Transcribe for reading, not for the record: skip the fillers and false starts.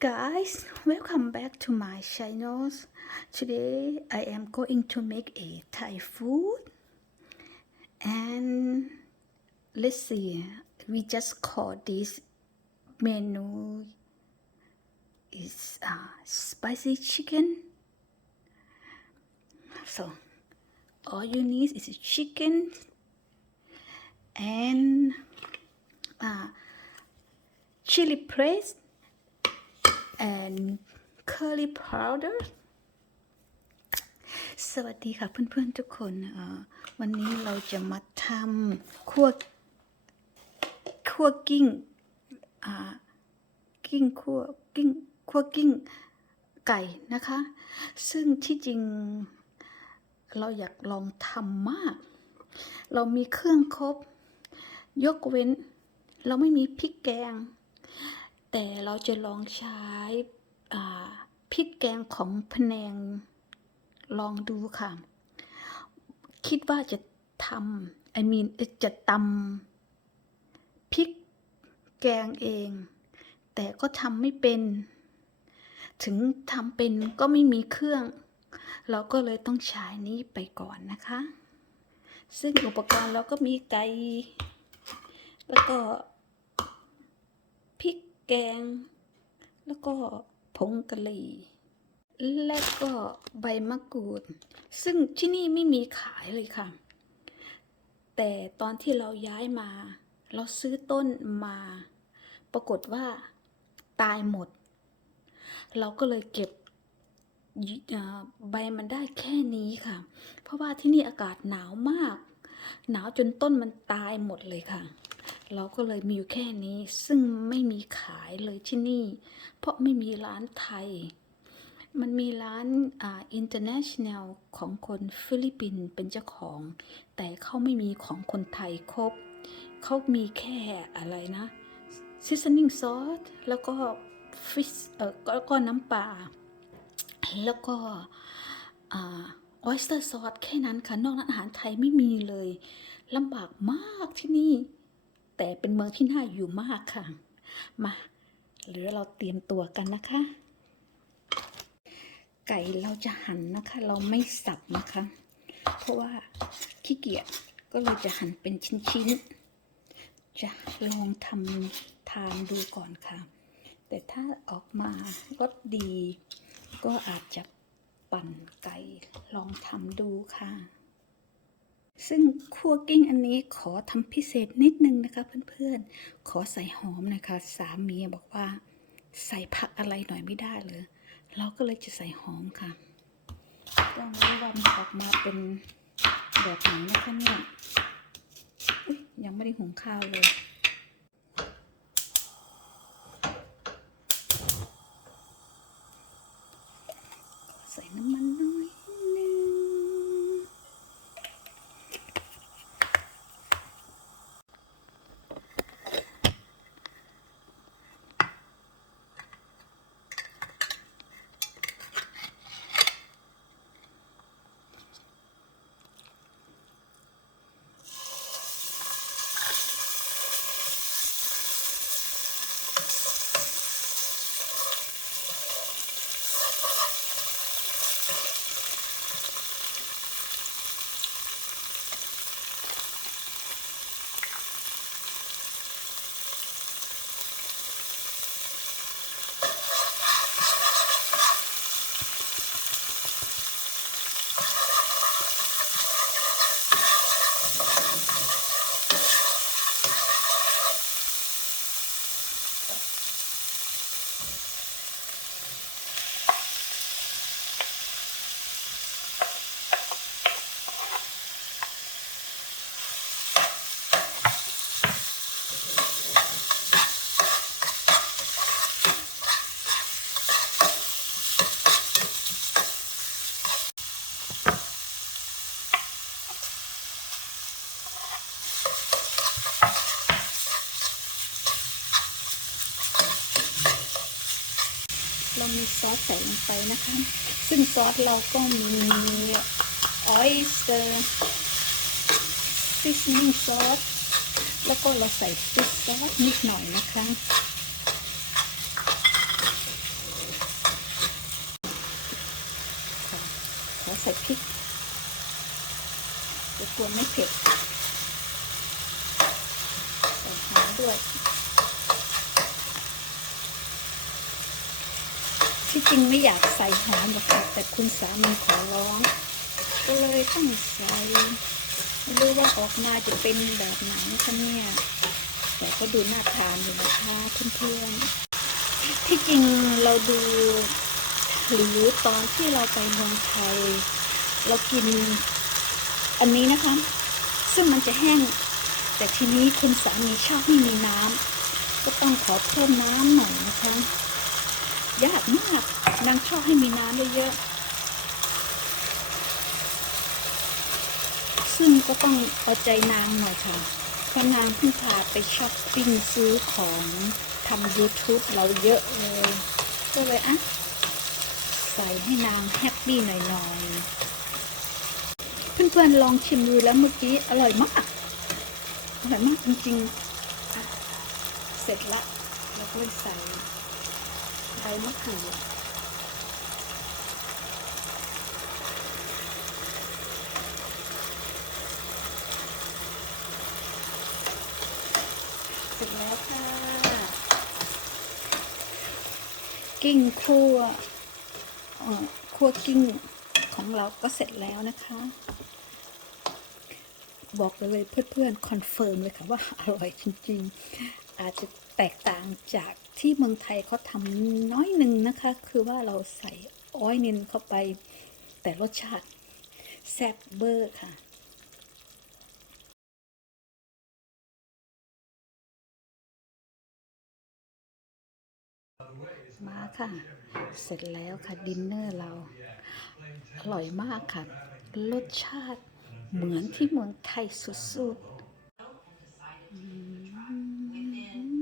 guys, welcome back to my channel. Today I am going to make a Thai food and let's see, we just call this menu is spicy chicken. So all you need is chicken and chili paste and curry powder สวัสดีค่ะเพื่อนๆทุกคนวันนี้เราจะมาทำคั่วกิ้งไก่นะคะซึ่งที่จริงเราอยากลองทำมากเรามีเครื่องครบยกเว้นเราไม่มีพริกแกงแต่เราจะลองใช้พริกแกงของพะแนงลองดูค่ะคิดว่าจะทำจะตำพริกแกงเองแต่ก็ทำไม่เป็นถึงทำเป็นก็ไม่มีเครื่องเราก็เลยต้องใช้นี้ไปก่อนนะคะซึ่งอุปกรณ์เราก็มีไก่แล้วก็พริกแกงแล้วก็ผงกะหรี่และก็ใบมะกรูดซึ่งที่นี่ไม่มีขายเลยค่ะแต่ตอนที่เราย้ายมาเราซื้อต้นมาปรากฏว่าตายหมดเราก็เลยเก็บใบมันได้แค่นี้ค่ะเพราะว่าที่นี่อากาศหนาวมากหนาวจนต้นมันตายหมดเลยค่ะเราก็เลยมีอยู่แค่นี้ซึ่งไม่มีขายเลยที่นี่เพราะไม่มีร้านไทยมันมีร้านinternational ของคนฟิลิปปินส์เป็นเจ้าของแต่เขาไม่มีของคนไทยครบเขามีแค่อะไรนะ seasoning sauce แล้วก็ fish ก็น้ำปลาแล้วก็oyster sauce แค่นั้นค่ะนอกนั้นอาหารไทยไม่มีเลยลำบากมากที่นี่แต่เป็นเมืองที่น่าอยู่มากค่ะมาหรือเราเตรียมตัวกันนะคะไก่เราจะหั่นนะคะเราไม่สับนะคะเพราะว่าขี้เกียจก็เลยจะหั่นเป็นชิ้นๆจะลองทำทานดูก่อนค่ะแต่ถ้าออกมารสดีก็อาจจะปั่นไก่ลองทำดูค่ะซึ่งคั่วกิ้งอันนี้ขอทำพิเศษนิดนึงนะคะเพื่อนๆขอใส่หอมนะคะสามีบอกว่าใส่ผักอะไรหน่อยไม่ได้เลยเราก็เลยจะใส่หอมค่ะก็ไม่รู้ว่ามันออกมาเป็นแบบไหนนะคะเนี่ยยังไม่ได้หุงข้าวเลยใส่น้ำมันน้อยนึงเรามีซอสใส่ลงไปนะคะซึ่งซอสเราก็มี oyster seasoning sauce แล้วก็เราใส่ฟิชซอสนิดหน่อยนะคะ อใส่พริกเดี๋ยวกลัวไม่เผ็ดใส่หอมด้วยที่จริงไม่อยากใส่หอมหรอกค่ะแต่คุณสามีขอร้องก็เลยต้องใส่ไม่รู้ว่าออกมาจะเป็นแบบไหนคะเนี่ยแต่ก็ดูน่าทานอยู่นะคะเพื่อนๆที่จริงเราดูหรือตอนที่เราไปเมืองไทยเรากินอันนี้นะคะซึ่งมันจะแห้งแต่ทีนี้คุณสามีชอบไม่มีน้ำก็ต้องขอเพิ่มน้ำหน่อยนะคะยากมากนางชอบให้มีน้ำเยอะๆซึ่งก็ต้องเอาใจนางหน่อยค่ะเพราะนางเพิ่งพาไปช้อปปิ้งซื้อของทำ YouTube เราเยอะเลยก็เลยใส่ให้นางแฮปปี้หน่อยๆเพื่อนๆลองชิมดูแล้วเมื่อกี้อร่อยมากจริงๆเสร็จละแล้วก็ใส่ใบมะกรูดเสร็จแล้วค่ะกิ้งคั่วกิ้งของเราก็เสร็จแล้วนะคะบอกเลยเพื่อนๆคอนเฟิร์มเลยค่ะว่าอร่อยจริงๆอาจจะแตกต่างจากที่เมืองไทยเขาทำน้อยหนึ่งนะคะคือว่าเราใส่อ้อยนินเข้าไปแต่รสชาติแซ่บเบอร์ค่ะมาค่ะเสร็จแล้วค่ะดินเนอร์เราอร่อยมากค่ะรสชาติเหมือนที่เมืองไทยสุด